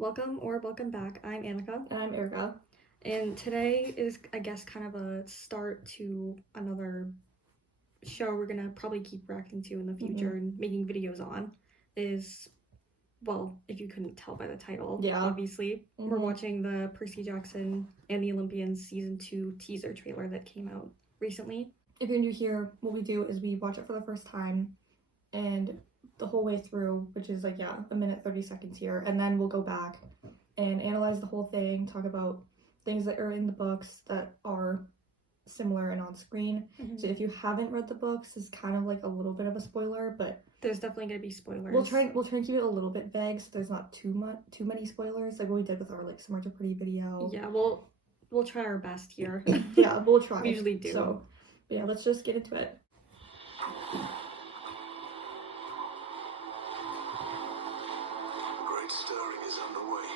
Welcome back. I'm Annika. And I'm Erika. And today is, I guess, kind of a start to another show we're gonna probably keep reacting to in the future and making videos on. Well, if you couldn't tell by the title, obviously, we're watching the Percy Jackson and the Olympians Season 2 teaser trailer that came out recently. If you're new here, what we do is we watch it for the first time and the whole way through, which is like, a minute 30 seconds here, and then we'll go back and analyze the whole thing, talk about things that are in the books that are similar and on screen. So if you haven't read the books, it's kind of like a little bit of a spoiler, but there's definitely gonna be spoilers. We'll try and keep it a little bit vague so there's not too many spoilers, like what we did with our like Summer to Pretty video. Yeah, we'll try our best here. Yeah, we'll try. We usually do. So yeah, let's just get into it. Great stirring is underway.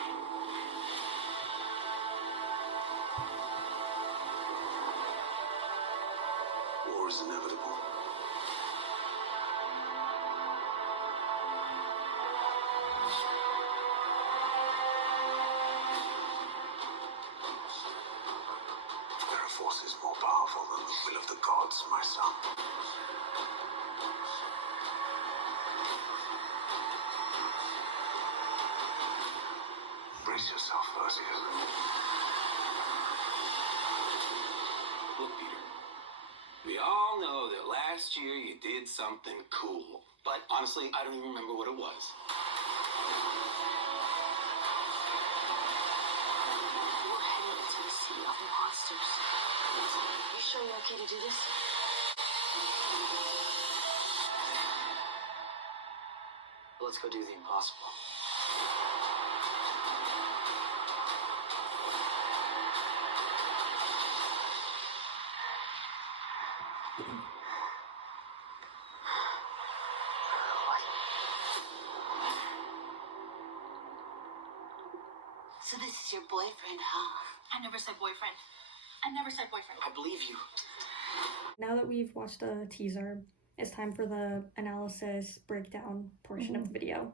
War is inevitable. There are forces more powerful than the will of the gods, my son. Brace yourself, Percy. Look, Peter, we all know that last year you did something cool, but honestly, I don't even remember what it was. We're heading into the city of monsters. You sure you're okay to do this? Let's go do the impossible. So this is your boyfriend, huh? I never said boyfriend. I believe you. Now that we've watched the teaser, it's time for the analysis breakdown portion of the video.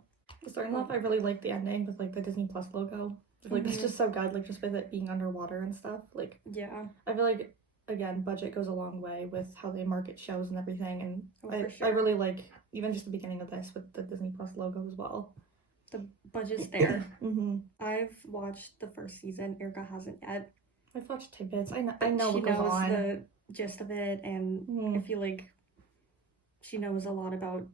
Starting off, I really like the ending with like the Disney Plus logo. Like it's just so good, like just with it being underwater and stuff. Like yeah, I feel like again budget goes a long way with how they market shows and everything, and for sure. I really like even just the beginning of this with the Disney Plus logo as well. The budget's there. I've watched the first season. Erika hasn't yet. I've watched tidbits. I know what she goes knows on. the gist of it, and I feel like she knows a lot about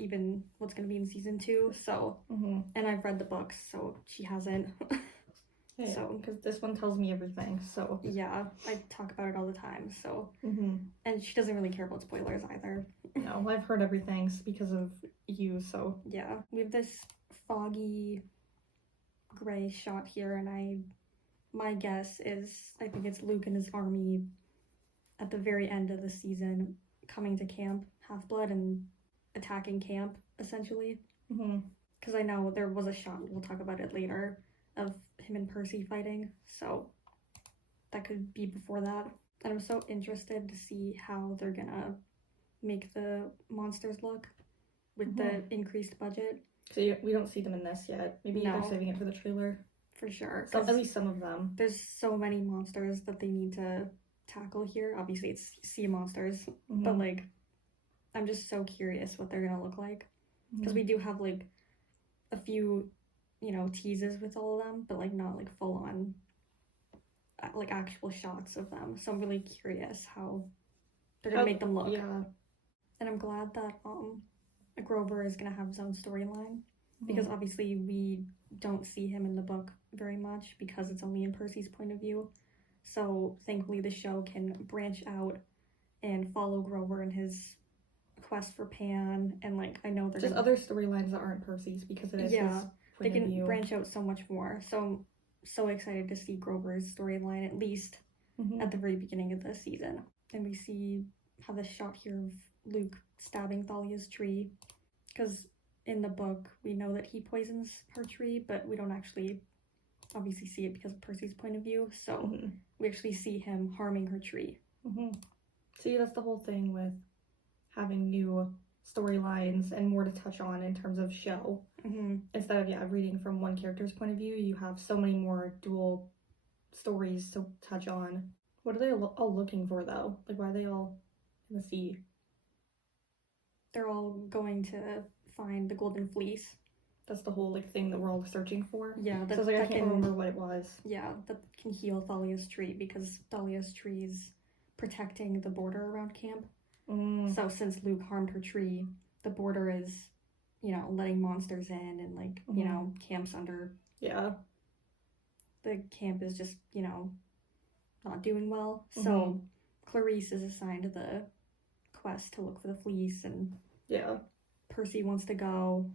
even what's going to be in season 2. So, and I've read the books, so she hasn't. Yeah, so because this one tells me everything. So yeah, I talk about it all the time. So and she doesn't really care about spoilers either. No, I've heard everything because of you. So yeah, we have this foggy gray shot here, and my guess is I think it's Luke and his army at the very end of the season coming to Camp Half-Blood and attacking camp essentially. Because I know there was a shot, we'll talk about it later, of him and Percy fighting, so that could be before that. And I'm so interested to see how they're gonna make the monsters look with the increased budget. So we don't see them in this yet. Maybe they're saving it for the trailer. For sure. So at least some of them. There's so many monsters that they need to tackle here. Obviously, it's sea monsters, but like, I'm just so curious what they're gonna look like. Because we do have like a few, teases with all of them, but like not like full on, like actual shots of them. So I'm really curious how they're gonna make them look. Yeah. And I'm glad that Grover is gonna have his own storyline, because obviously we don't see him in the book very much because it's only in Percy's point of view. So thankfully the show can branch out and follow Grover and his quest for Pan, and like I know there's just other storylines that aren't Percy's because it is his they point of can view. branch out so much more. So I'm so excited to see Grover's storyline, at least at the very beginning of the season. And we see how this shot here of Luke stabbing Thalia's tree, because in the book we know that he poisons her tree, but we don't actually obviously see it because of Percy's point of view. So we actually see him harming her tree. See, that's the whole thing with having new storylines and more to touch on in terms of show. Mm-hmm. Instead of reading from one character's point of view, you have so many more dual stories to touch on. What are they all looking for though? Like, why are they all in the sea? They're all going to find the Golden Fleece. That's the whole like thing that we're all searching for. Yeah, So I was like, I can't remember what it was. Yeah, that can heal Thalia's tree because Thalia's tree is protecting the border around camp. So since Luke harmed her tree, the border is, letting monsters in and like, camps under. Yeah. The camp is just, not doing well. So Clarice is assigned the quest to look for the fleece, and yeah, Percy wants to go,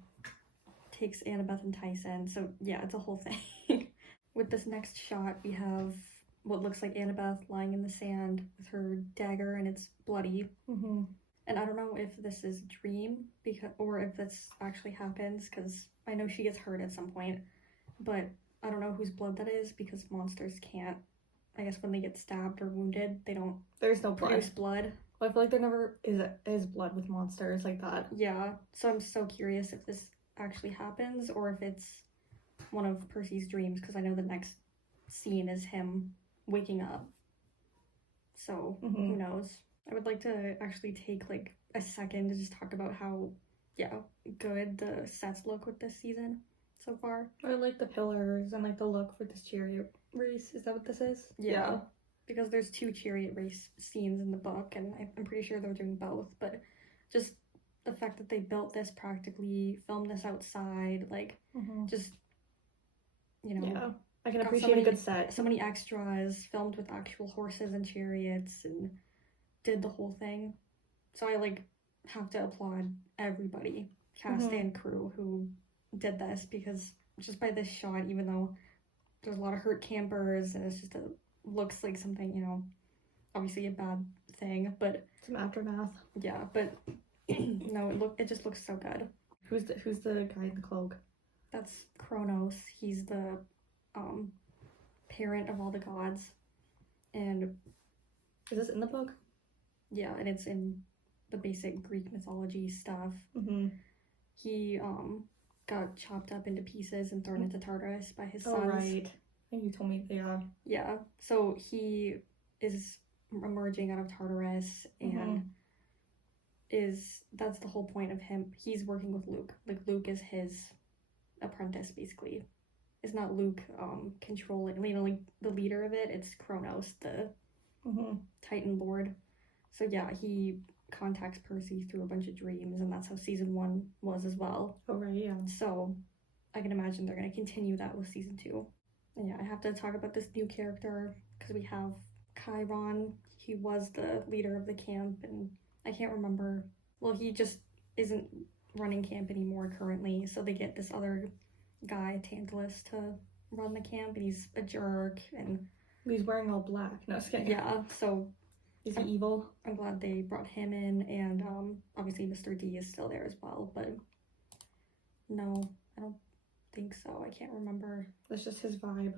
takes Annabeth and Tyson. So yeah, it's a whole thing. With this next shot, we have what looks like Annabeth lying in the sand with her dagger, and it's bloody. And I don't know if this is a dream or if this actually happens, because I know she gets hurt at some point, but I don't know whose blood that is because monsters can't. I guess when they get stabbed or wounded, they don't. There's no blood. Produce blood. Well, I feel like there never is blood with monsters like that. Yeah, so I'm so curious if this actually happens or if it's one of Percy's dreams, because I know the next scene is him waking up. So who knows? I would like to actually take like a second to just talk about how, good the sets look with this season so far. I like the pillars and like the look for this chariot race. Is that what this is? Yeah. Because there's 2 chariot race scenes in the book, and I'm pretty sure they're doing both, but just the fact that they built this practically, filmed this outside, like, just, Yeah, I can appreciate a good set. So many extras, filmed with actual horses and chariots, and did the whole thing. So I, like, have to applaud everybody, cast and crew, who did this, because just by this shot, even though there's a lot of hurt campers, and it's just looks like something, obviously a bad thing, but some aftermath. Yeah, but no, it just looks so good. Who's the guy in the cloak? That's Kronos. He's the parent of all the gods, and is this in the book? Yeah, and it's in the basic Greek mythology stuff. He got chopped up into pieces and thrown into Tartarus by his sons. Oh, right. I think you told me, yeah. Yeah, so he is emerging out of Tartarus, and that's the whole point of him. He's working with Luke. Like, Luke is his apprentice, basically. It's not Luke controlling, like, the leader of it. It's Kronos, the Titan Lord. So yeah, he contacts Percy through a bunch of dreams, and that's how season 1 was as well. Oh, right, yeah. So I can imagine they're going to continue that with season 2. And yeah, I have to talk about this new character, because we have Chiron. He was the leader of the camp, and I can't remember. Well, he just isn't running camp anymore currently, so they get this other guy, Tantalus, to run the camp, and he's a jerk, and he's wearing all black. No, just kidding. Yeah, so is he evil? I'm glad they brought him in, and obviously Mr. D is still there as well, but no, I don't think so. I can't remember. That's just his vibe.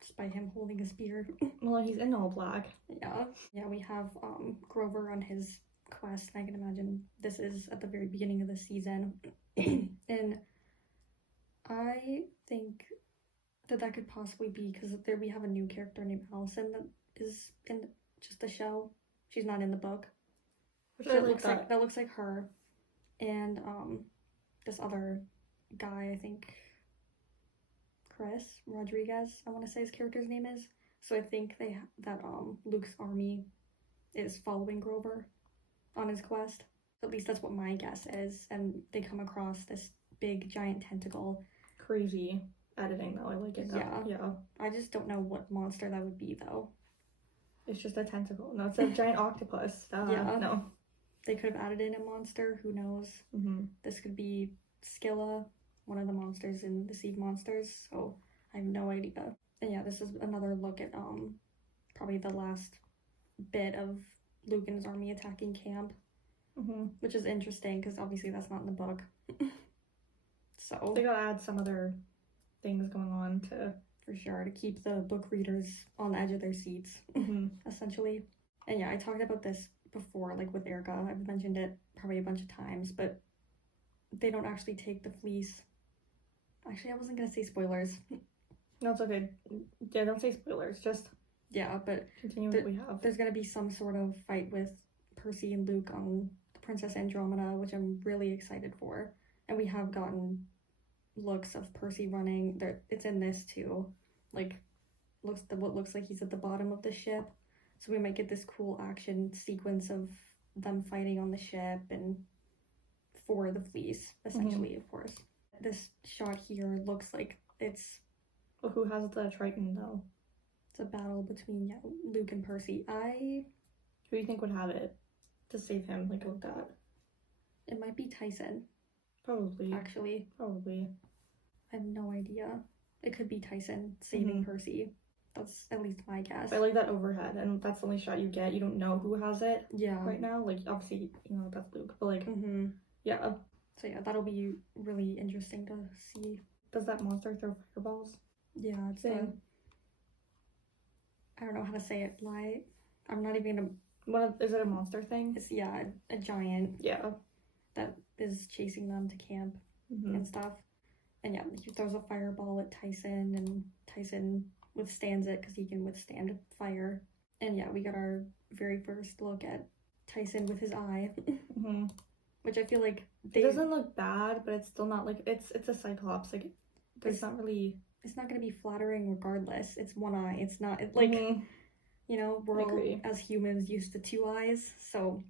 Just by him holding a spear. Well, he's in all black. Yeah, we have Grover on his quest, and I can imagine this is at the very beginning of the season. And I think that could possibly be because there we have a new character named Allison that is in just the show. She's not in the book. That looks like her. And this other guy, I think Chris Rodriguez, I want to say his character's name is. So I think that Luke's army is following Grover on his quest. At least that's what my guess is. And they come across this big giant tentacle. Crazy editing though. I like it. Yeah. I just don't know what monster that would be though. It's just a tentacle. No, it's a giant octopus. No. They could have added in a monster. Who knows? This could be Scylla, one of the monsters in the Sea of Monsters. So I have no idea. And yeah, this is another look at probably the last bit of Luke and his army attacking camp, which is interesting because obviously that's not in the book. So they gotta add some other things going on to keep the book readers on the edge of their seats, essentially. And yeah, I talked about this before, like with Erica. I've mentioned it probably a bunch of times, but they don't actually take the fleece. Actually, I wasn't gonna say spoilers. No, it's okay. Yeah, don't say spoilers. Just Yeah, but continue what we have. there's gonna be some sort of fight with Percy and Luke on the Princess Andromeda, which I'm really excited for. And we have gotten looks of Percy running. There, it's in this too. Like, what looks like he's at the bottom of the ship. So we might get this cool action sequence of them fighting on the ship and for the fleece, essentially, of course. This shot here looks like it's Well, who has the Triton though? a battle between Luke and Percy. Who do you think would have it to save him? Like looked at. It might be Tyson, Probably. actually. Probably. I have no idea. It could be Tyson saving Percy. That's at least my guess. I like that overhead, and that's the only shot you get. You don't know who has it Yeah. right now. Like obviously, you know that's Luke, but like, yeah. So yeah, that'll be really interesting to see. Does that monster throw fireballs? Yeah, it's Same. I don't know how to say it. I'm not even Is it a monster thing? It's a giant Yeah. that is chasing them to camp and stuff. And yeah, he throws a fireball at Tyson, and Tyson withstands it because he can withstand fire. And yeah, we got our very first look at Tyson with his eye, which I feel like It doesn't look bad, but it's still not like it's a Cyclops. Like there's not really. It's not gonna be flattering regardless. It's one eye. It's not like you know, we're all agree. as humans used to two eyes, so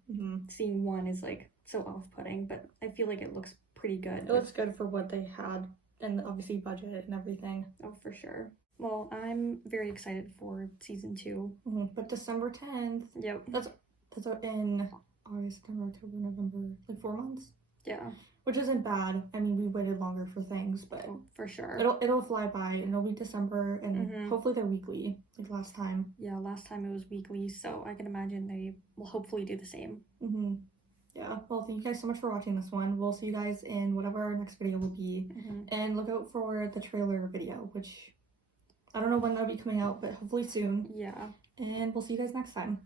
seeing one is like so off-putting. But I feel like it looks pretty good. It looks good for what they had, and obviously budget and everything. Oh, for sure. Well, I'm very excited for season 2. But December 10th. Yep. That's in August, September, October, November, like 4 months. Yeah. Which isn't bad. I mean, we waited longer for things, but Oh, for sure. it'll fly by, and it'll be December, and hopefully they're weekly, like last time. Yeah, last time it was weekly, so I can imagine they will hopefully do the same. Yeah, well, thank you guys so much for watching this one. We'll see you guys in whatever our next video will be. And look out for the trailer video, which I don't know when that'll be coming out, but hopefully soon. Yeah. And we'll see you guys next time.